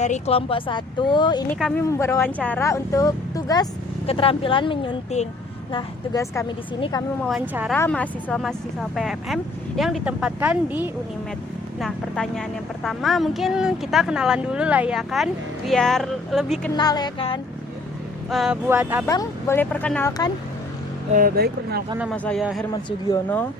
dari kelompok 1, ini kami berwawancara untuk tugas keterampilan menyunting. Nah, tugas kami di sini kami mewawancara mahasiswa-mahasiswa PMM yang ditempatkan di Unimed. Nah, pertanyaan yang pertama mungkin kita kenalan dulu lah ya kan, biar lebih kenal ya kan. Buat Abang, boleh perkenalkan? Baik, perkenalkan nama saya Herman Sugiono,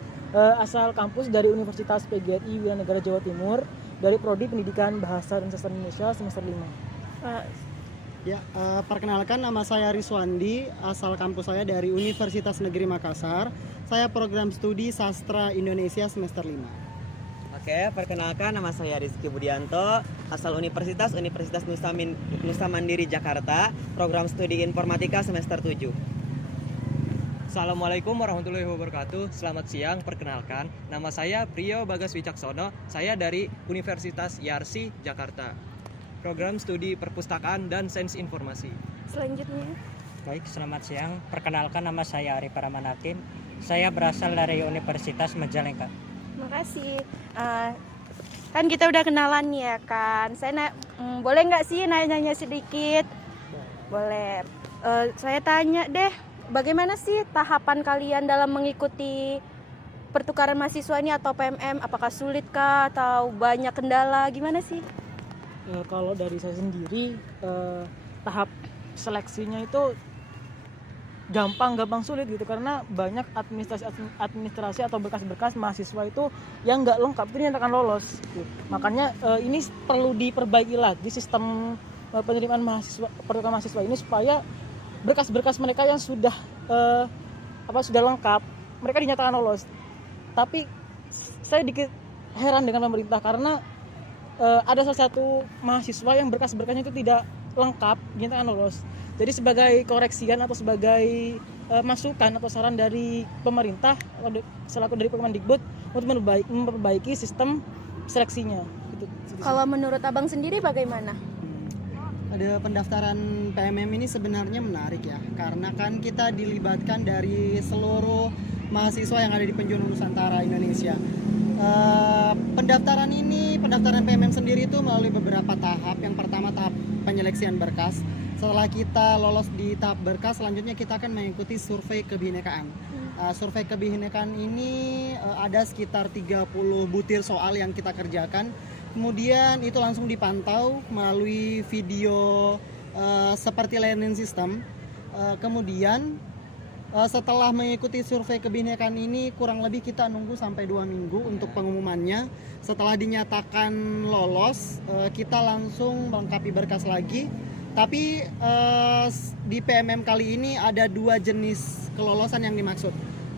asal kampus dari Universitas PGRI Wilanegara Jawa Timur, dari Prodi Pendidikan Bahasa dan Sastra Indonesia semester 5. Perkenalkan nama saya Riswandi, asal kampus saya dari Universitas Negeri Makassar. Saya program studi Sastra Indonesia semester 5. Oke, perkenalkan nama saya Rizky Budianto, asal Universitas Nusa Mandiri Jakarta, program studi Informatika semester 7. Assalamualaikum warahmatullahi wabarakatuh. Selamat siang, perkenalkan nama saya Priyo Bagas Wicaksono. Saya dari Universitas Yarsi Jakarta, program studi Perpustakaan dan Sains Informasi. Selanjutnya. Baik, selamat siang. Perkenalkan nama saya Ari Paramanakin. Saya berasal dari Universitas Majalengka. Makasih. Kan kita udah kenalan nih ya kan. Boleh nggak sih nanya-nanya sedikit? Boleh. Saya tanya deh, bagaimana sih tahapan kalian dalam mengikuti pertukaran mahasiswa ini atau PMM? Apakah sulit kah atau banyak kendala? Gimana sih? Kalau dari saya sendiri, tahap seleksinya itu gampang sulit gitu, karena banyak administrasi atau berkas-berkas mahasiswa itu yang nggak lengkap itu dinyatakan lolos gitu. Makanya ini perlu diperbaiki lagi sistem penerimaan pertukaran mahasiswa ini, supaya berkas-berkas mereka yang sudah lengkap mereka dinyatakan lolos. Tapi saya dikit heran dengan pemerintah, karena ada salah satu mahasiswa yang berkas-berkasnya itu tidak lengkap dinyatakan lolos. Jadi sebagai koreksian atau sebagai masukan atau saran dari pemerintah selaku dari Kemendikbud untuk memperbaiki sistem seleksinya. Kalau menurut Abang sendiri bagaimana? Ada pendaftaran PMM ini sebenarnya menarik ya, karena kan kita dilibatkan dari seluruh mahasiswa yang ada di penjuru Nusantara Indonesia. Pendaftaran PMM sendiri itu melalui beberapa tahap. Yang pertama tahap penyeleksian berkas. Setelah kita lolos di tahap berkas, selanjutnya kita akan mengikuti survei kebinekaan. Survei kebinekaan ini ada sekitar 30 butir soal yang kita kerjakan. Kemudian itu langsung dipantau melalui video seperti learning system. Kemudian setelah mengikuti survei kebinekaan ini, kurang lebih kita nunggu sampai 2 minggu untuk pengumumannya. Setelah dinyatakan lolos, kita langsung melengkapi berkas lagi. Tapi di PMM kali ini ada 2 jenis kelolosan yang dimaksud,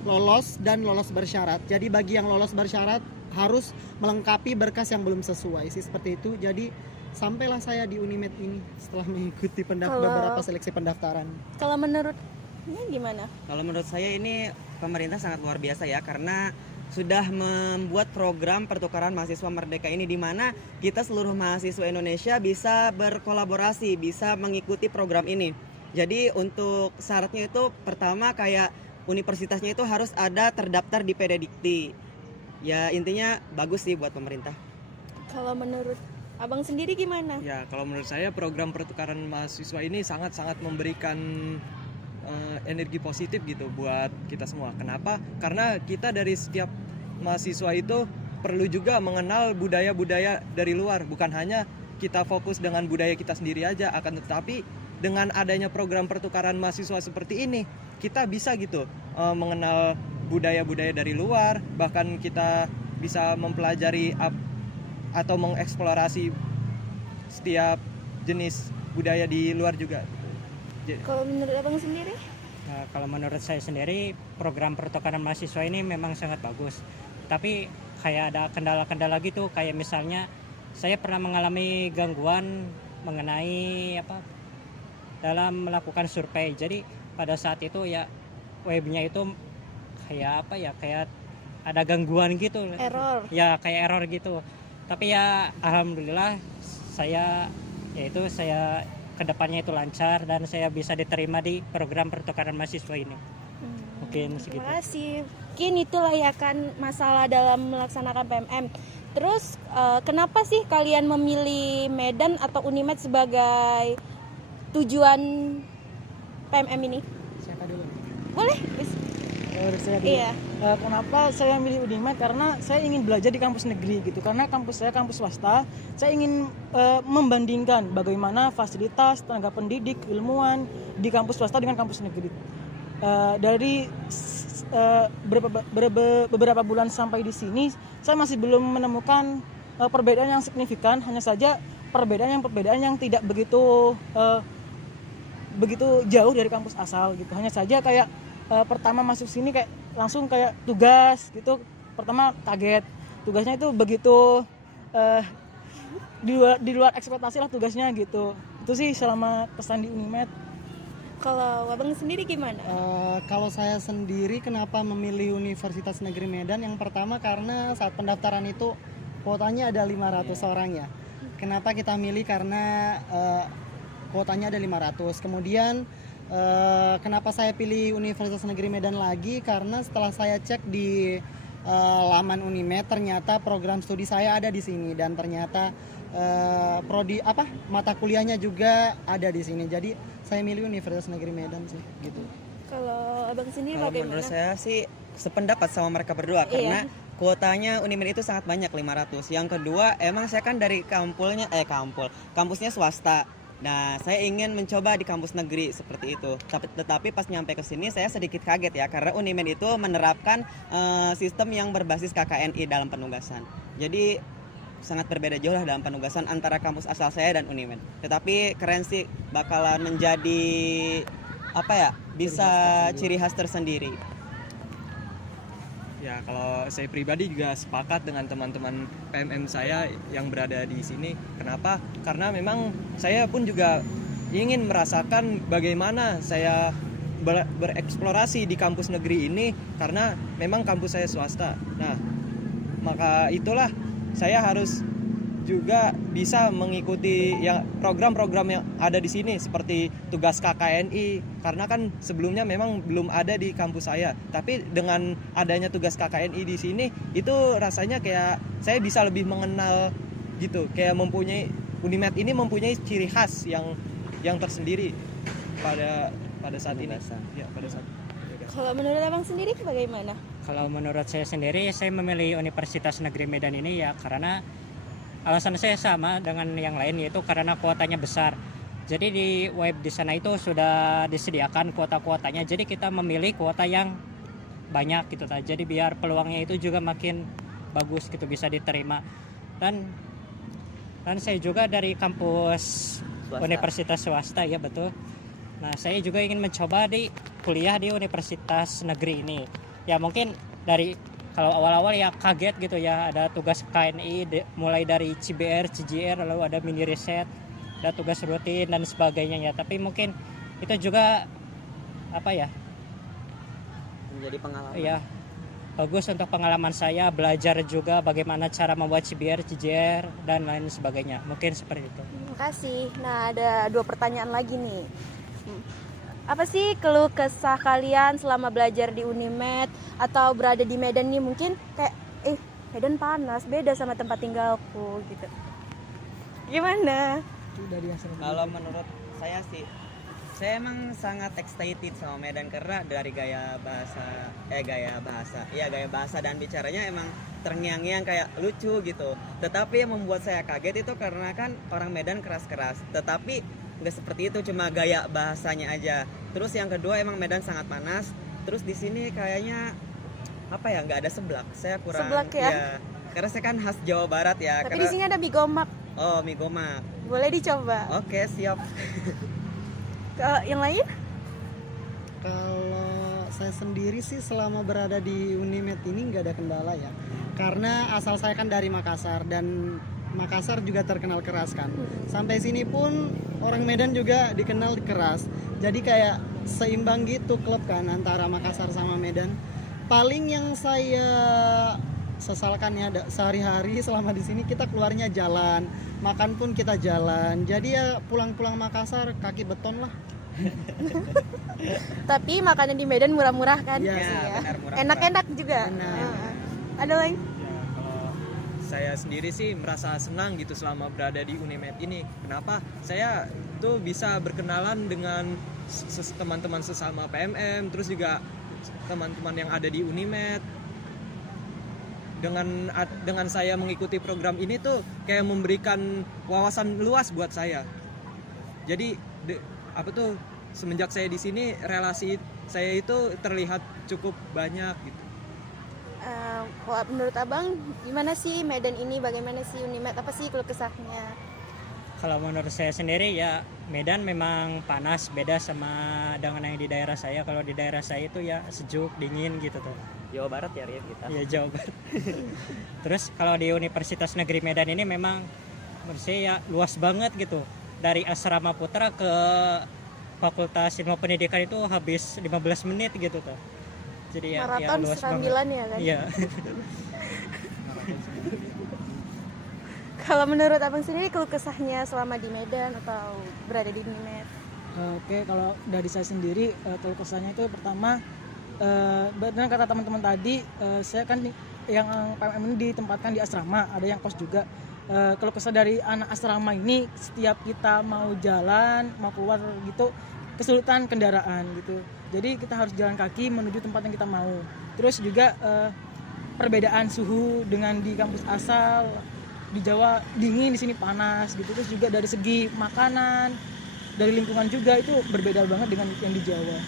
lolos dan lolos bersyarat. Jadi bagi yang lolos bersyarat harus melengkapi berkas yang belum sesuai sih, seperti itu. Jadi sampailah saya di Unimed ini setelah mengikuti beberapa seleksi pendaftaran. Kalau menurut ini gimana? Kalau menurut saya ini pemerintah sangat luar biasa ya, karena sudah membuat program pertukaran mahasiswa merdeka ini, di mana kita seluruh mahasiswa Indonesia bisa berkolaborasi, bisa mengikuti program ini. Jadi untuk syaratnya itu pertama kayak universitasnya itu harus ada terdaftar di PD Dikti. Ya intinya bagus sih buat pemerintah. Kalau menurut Abang sendiri gimana? Ya, kalau menurut saya program pertukaran mahasiswa ini sangat-sangat memberikan energi positif gitu buat kita semua. Kenapa? Karena kita dari setiap mahasiswa itu perlu juga mengenal budaya-budaya dari luar. Bukan hanya kita fokus dengan budaya kita sendiri aja, akan tetapi dengan adanya program pertukaran mahasiswa seperti ini, kita bisa gitu mengenal budaya-budaya dari luar. Bahkan kita bisa mempelajari atau mengeksplorasi setiap jenis budaya di luar juga. Kalau menurut Abang sendiri? Nah, kalau menurut saya sendiri, program pertukaran mahasiswa ini memang sangat bagus. Tapi kayak ada kendala-kendala gitu, kayak misalnya saya pernah mengalami gangguan mengenai dalam melakukan survei. Jadi pada saat itu ya webnya itu kayak ada gangguan gitu. Error. Ya kayak error gitu. Tapi ya alhamdulillah saya kedepannya itu lancar dan saya bisa diterima di program pertukaran mahasiswa ini. Mungkin segitu. Terima kasih. Mungkin itulah ya kan masalah dalam melaksanakan PMM. Terus kenapa sih kalian memilih Medan atau Unimed sebagai tujuan PMM ini? Siapa dulu? Boleh? Wis. Dari saya dulu. Iya. Kenapa saya milih Unimed? Karena saya ingin belajar di kampus negeri gitu. Karena kampus saya kampus swasta, saya ingin membandingkan bagaimana fasilitas, tenaga pendidik, ilmuwan di kampus swasta dengan kampus negeri. Dari beberapa bulan sampai di sini, saya masih belum menemukan perbedaan yang signifikan. Hanya saja perbedaan yang tidak begitu jauh dari kampus asal gitu. Hanya saja kayak pertama masuk sini kayak langsung kayak tugas gitu. Pertama kaget, tugasnya itu begitu di luar ekspektasi lah tugasnya gitu. Itu sih selama kesan di Unimed. Kalau abang sendiri gimana? Kalau saya sendiri kenapa memilih Universitas Negeri Medan? Yang pertama karena saat pendaftaran itu kuotanya ada 500 orang ya. Kenapa kita milih? Karena kuotanya ada 500. Kemudian kenapa saya pilih Universitas Negeri Medan lagi? Karena setelah saya cek di laman Unimed, ternyata program studi saya ada di sini dan ternyata prodi mata kuliahnya juga ada di sini. Jadi saya milih Universitas Negeri Medan sih gitu. Kalau abang sendiri Kalau bagaimana? menurut saya sih sependapat sama mereka berdua karena kuotanya Unimed itu sangat banyak 500. Yang kedua, emang saya kan dari kampusnya swasta. Nah, saya ingin mencoba di kampus negeri seperti itu. Tetapi pas nyampe ke sini saya sedikit kaget ya karena Unimed itu menerapkan sistem yang berbasis KKNI dalam penugasan. Jadi sangat berbeda jauh lah dalam penugasan antara kampus asal saya dan Unimed. Tetapi keren sih, bakalan menjadi bisa ciri khas tersendiri. Ya, kalau saya pribadi juga sepakat dengan teman-teman PMM saya yang berada di sini. Kenapa? Karena memang saya pun juga ingin merasakan bagaimana saya bereksplorasi di kampus negeri ini karena memang kampus saya swasta. Nah, maka itulah saya harus juga bisa mengikuti yang program-program yang ada di sini seperti tugas KKNI karena kan sebelumnya memang belum ada di kampus saya. Tapi dengan adanya tugas KKNI di sini itu rasanya kayak saya bisa lebih mengenal gitu. Kayak Unimed ini mempunyai ciri khas yang tersendiri pada saat ini. Ya, pada saat. Kalau menurut abang sendiri bagaimana? Kalau menurut saya sendiri, saya memilih Universitas Negeri Medan ini ya karena alasan saya sama dengan yang lain, yaitu karena kuotanya besar. Jadi di web di sana itu sudah disediakan kuota-kuotanya. Jadi kita memilih kuota yang banyak gitu. Jadi biar peluangnya itu juga makin bagus gitu, bisa diterima. Dan saya juga dari kampus Swasta. Universitas swasta ya betul. Nah, saya juga ingin mencoba di kuliah di Universitas Negeri ini. Ya mungkin dari kalau awal-awal ya kaget gitu ya, ada tugas KNI mulai dari CBR, CGR, lalu ada mini riset, ada tugas rutin dan sebagainya ya. Tapi mungkin itu juga Menjadi pengalaman. ya bagus untuk pengalaman saya, belajar juga bagaimana cara membuat CBR, CGR dan lain sebagainya. Mungkin seperti itu. Terima kasih. Nah, ada 2 pertanyaan lagi nih. Apa sih keluh kesah kalian selama belajar di Unimed atau berada di Medan nih? Mungkin kayak Medan panas, beda sama tempat tinggalku gitu. Gimana? Kalau menurut saya sih, saya emang sangat excited sama Medan karena dari gaya bahasa dan bicaranya emang terngiang-ngiang kayak lucu gitu. Tetapi yang membuat saya kaget itu karena kan orang Medan keras-keras. Tetapi nggak seperti itu, cuma gaya bahasanya aja. Terus yang kedua emang Medan sangat panas. Terus di sini kayaknya nggak ada seblak. Saya kurang. Seblak ya? Karena saya kan khas Jawa Barat ya. Tapi di sini ada mie gomak. Oh, mie gomak. Boleh dicoba. Oke, siap. Yang lain? Kalau saya sendiri sih selama berada di Unimed ini nggak ada kendala ya. Karena asal saya kan dari Makassar dan Makassar juga terkenal keras kan. Sampai sini pun orang Medan juga dikenal keras. Jadi kayak seimbang gitu klub kan antara Makassar sama Medan. Paling yang saya sesalkannya sehari-hari selama di sini kita keluarnya jalan, makan pun kita jalan. Jadi ya pulang-pulang Makassar kaki beton lah. Tapi makanan di Medan murah-murah kan? Iya, Pasti benar, murah-murah. Enak-enak juga. Benar. Ada lagi? Ya, kalau saya sendiri sih merasa senang gitu selama berada di Unimed ini. Kenapa? Saya tuh bisa berkenalan dengan teman-teman sesama PMM, terus juga teman-teman yang ada di Unimed. Dengan saya mengikuti program ini tuh kayak memberikan wawasan luas buat saya. Jadi semenjak saya di sini relasi saya itu terlihat cukup banyak gitu. Menurut abang gimana sih Medan ini, bagaimana sih Unimed, apa sih keluh kesahnya? Kalau menurut saya sendiri ya Medan memang panas, beda sama dengan yang di daerah saya. Kalau di daerah saya itu ya sejuk, dingin gitu tuh. Jawa Barat ya Rian kita. Iya, Jawa Barat. Terus kalau di Universitas Negeri Medan ini memang menurut saya ya luas banget gitu. Dari asrama putra ke Fakultas Ilmu Pendidikan itu habis 15 menit gitu tuh. Jadi ya Maraton luas serambilan banget. ya kan? Iya. Kalau menurut abang sendiri keluh kesahnya selama di Medan atau berada di Unimed? Oke, kalau dari saya sendiri keluh kesahnya itu pertama, benar kata teman-teman tadi, saya kan yang PMM ini ditempatkan di asrama, ada yang kos juga. Keluh kesah dari anak asrama ini, setiap kita mau jalan, mau keluar gitu, kesulitan kendaraan gitu. Jadi kita harus jalan kaki menuju tempat yang kita mau. Terus juga perbedaan suhu dengan di kampus asal, di Jawa dingin, di sini panas gitu. Terus juga dari segi makanan, dari lingkungan juga itu berbeda banget dengan yang di Jawa.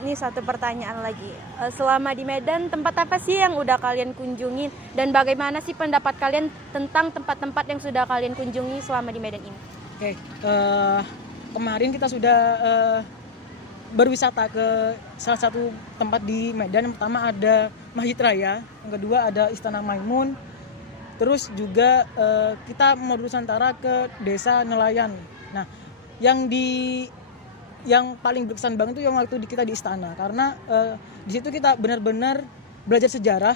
Ini satu pertanyaan lagi. Selama di Medan, tempat apa sih yang udah kalian kunjungi dan bagaimana sih pendapat kalian tentang tempat-tempat yang sudah kalian kunjungi selama di Medan ini? Oke, kemarin kita sudah berwisata ke salah satu tempat di Medan. Yang pertama ada Masjid Raya, yang kedua ada Istana Maimun. Terus juga kita mau Nusantara ke Desa Nelayan. Nah, yang paling berkesan banget itu yang waktu kita di istana, karena di situ kita benar-benar belajar sejarah,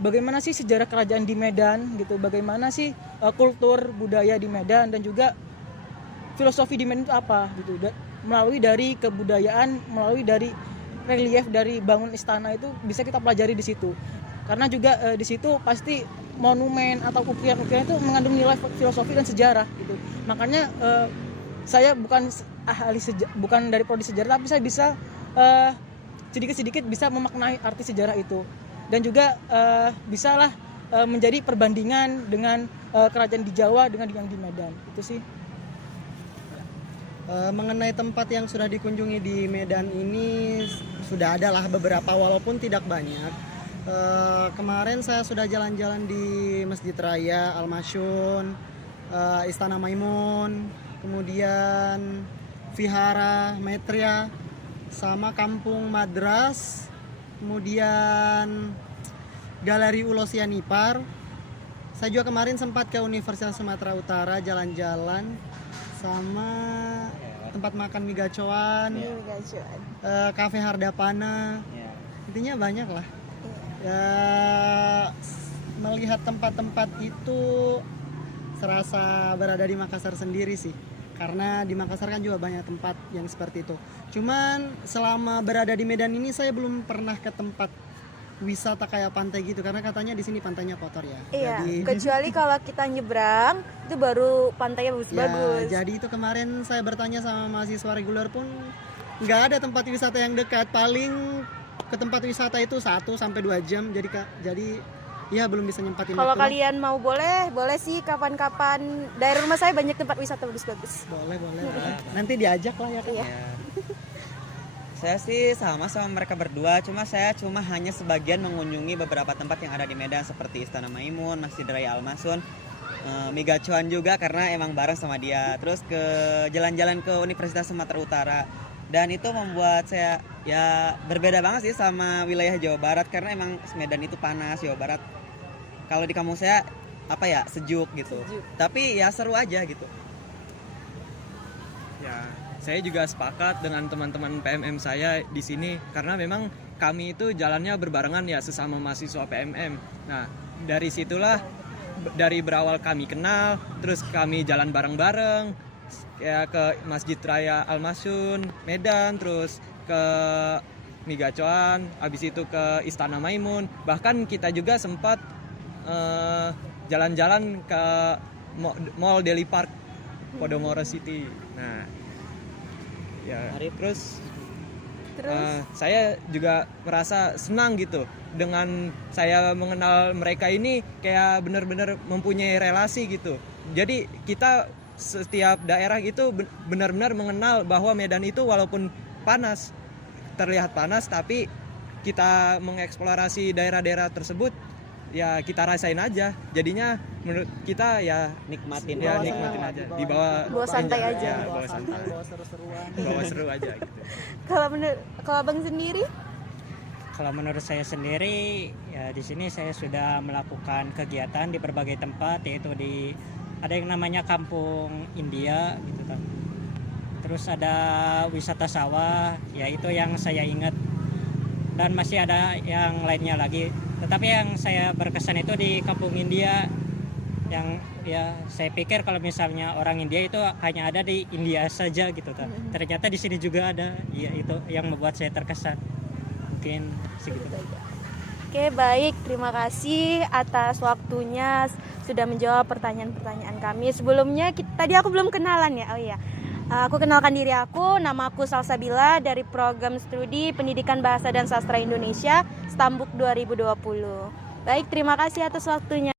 bagaimana sih sejarah kerajaan di Medan gitu, bagaimana sih kultur budaya di Medan dan juga filosofi di Medan itu apa gitu, melalui dari kebudayaan, melalui dari relief dari bangun istana itu bisa kita pelajari di situ, karena juga di situ pasti monumen atau ukiran-ukiran itu mengandung nilai filosofi dan sejarah gitu. Makanya saya bukan ahli bukan dari prodi sejarah, tapi saya bisa sedikit-sedikit bisa memaknai arti sejarah itu, dan juga bisalah menjadi perbandingan dengan kerajaan di Jawa dengan yang di Medan. Itu sih. Mengenai tempat yang sudah dikunjungi di Medan ini sudah adalah beberapa walaupun tidak banyak. Kemarin saya sudah jalan-jalan di Masjid Raya Al-Masyun, Istana Maimun, kemudian Vihara Maitreya, sama Kampung Madras, kemudian Galeri Ulo Sianipar. Saya juga kemarin sempat ke Universitas Sumatera Utara jalan-jalan, sama tempat makan mie gacoan, Cafe Hardapana. Intinya banyak lah. Ya, melihat tempat-tempat itu serasa berada di Makassar sendiri sih, karena di Makassar kan juga banyak tempat yang seperti itu. Cuman selama berada di Medan ini saya belum pernah ke tempat wisata kayak pantai gitu, karena katanya di sini pantainya kotor ya. Iya, Jadi, kecuali kalau kita nyebrang itu baru pantainya bagus-bagus. ya, jadi itu kemarin saya bertanya sama mahasiswa reguler pun nggak ada tempat wisata yang dekat, paling ke tempat wisata itu 1-2 jam, jadi ya belum bisa nyempatin Kalau waktu. kalian mau boleh sih kapan-kapan. Dari rumah saya banyak tempat wisata bagus-bagus. Boleh. Nanti diajak lah ya kan. Iya. Saya sih sama mereka berdua, saya cuma hanya sebagian mengunjungi beberapa tempat yang ada di Medan seperti Istana Maimun, Masjid Raya Al-Masyun, mie gacoan juga karena emang bareng sama dia. Terus ke jalan-jalan ke Universitas Sumatera Utara. Dan itu membuat saya ya berbeda banget sih sama wilayah Jawa Barat, karena emang Medan itu panas, Jawa Barat kalau di kampung saya sejuk gitu. Tapi ya seru aja gitu. Ya, saya juga sepakat dengan teman-teman PMM saya di sini, karena memang kami itu jalannya berbarengan ya sesama mahasiswa PMM. Nah, dari situlah dari berawal kami kenal, terus kami jalan bareng-bareng ya ke Masjid Raya Al-Masyun, Medan, terus ke mie gacoan, habis itu ke Istana Maimun. Bahkan kita juga sempat jalan-jalan ke Mall Deli Park Podomoro City. Nah, ya terus saya juga merasa senang gitu dengan saya mengenal mereka ini, kayak benar-benar mempunyai relasi gitu. Jadi kita setiap daerah itu benar-benar mengenal bahwa Medan itu walaupun panas, terlihat panas, tapi kita mengeksplorasi daerah-daerah tersebut ya kita rasain aja. Jadinya menurut kita ya Nikmatin ya aja. nikmatin aja, dibawa santai aja. bawa santai, bawa seru-seruan. bawa seru aja gitu. Kalau Abang sendiri? Kalau menurut saya sendiri, ya di sini saya sudah melakukan kegiatan di berbagai tempat, yaitu ada yang namanya Kampung India gitu kan. Terus ada wisata sawah, ya itu yang saya ingat. Dan masih ada yang lainnya lagi. Tetapi yang saya berkesan itu di Kampung India, yang ya saya pikir kalau misalnya orang India itu hanya ada di India saja gitu kan. Ternyata di sini juga ada. Ya itu yang membuat saya terkesan. Mungkin segitu. Oke, baik. Terima kasih atas waktunya sudah menjawab pertanyaan-pertanyaan kami. Sebelumnya tadi aku belum kenalan ya. Oh iya. Aku kenalkan diri aku, nama aku Salsabila dari Program Studi Pendidikan Bahasa dan Sastra Indonesia Stambuk 2020. Baik, terima kasih atas waktunya.